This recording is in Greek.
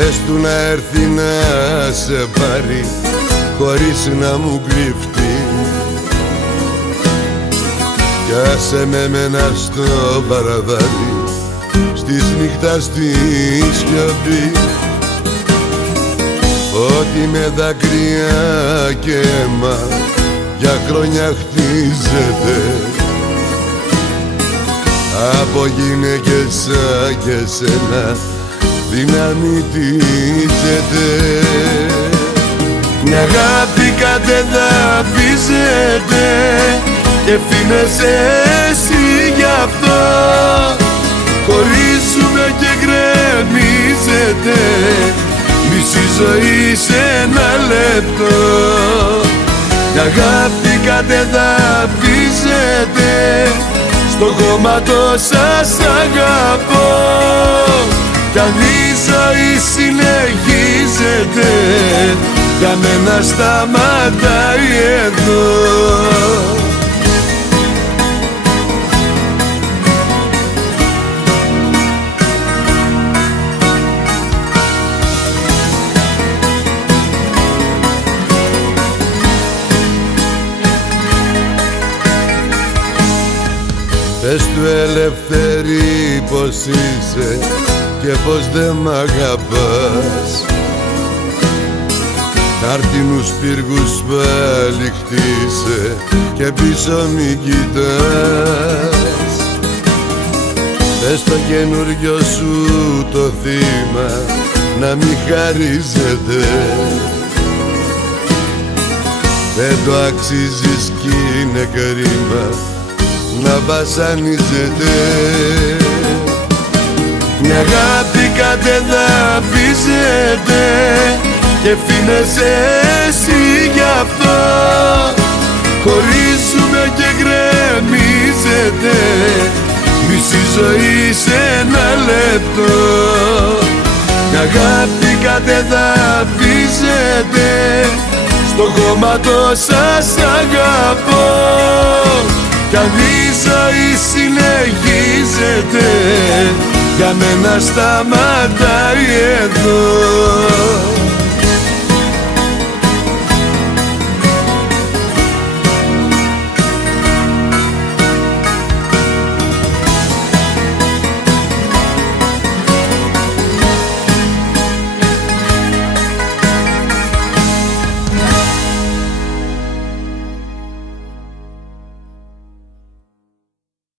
Πες του να έρθει να σε πάρει χωρίς να μου κρυφτεί κι άσε με μένα στο παραδάδι στις νύχτα στη σιωπή. Ότι με δάκρυα και αίμα για χρόνια χτίζεται από γυναίκες σαν και σένα δυναμητίζεται. Μια αγάπη κατεδαφίζεται και φύνεσαι εσύ γι' αυτό. Χωρίζουμε και γκρεμίζεται μισή ζωή σε ένα λεπτό. Μια αγάπη κατεδαφίζεται στο κόμματο σας αγαπώ κι αν η ζωή συνεχίζεται για μένα σταματάει εδώ. Πες του ελευθερή πως είσαι και πως δεν μ' αγαπάς. Χάρτινους πύργους πάλι χτίσε και πίσω μη κοιτάς. Πες το καινούριο σου το θύμα να μη χαρίζεται. Δεν το αξίζεις κι είναι κρίμα να βασανίζεται. Μια αγάπη κατεδαφίζεται και φύνεσαι εσύ γι' αυτό. Χωρίζουμε και γκρεμίζεται μισή ζωή σε ένα λεπτό. Μια αγάπη κατεδαφίζεται στο κόμματο σας αγαπώ κι αν η ζωή συνεχίζεται για μένα σταματάει εδώ.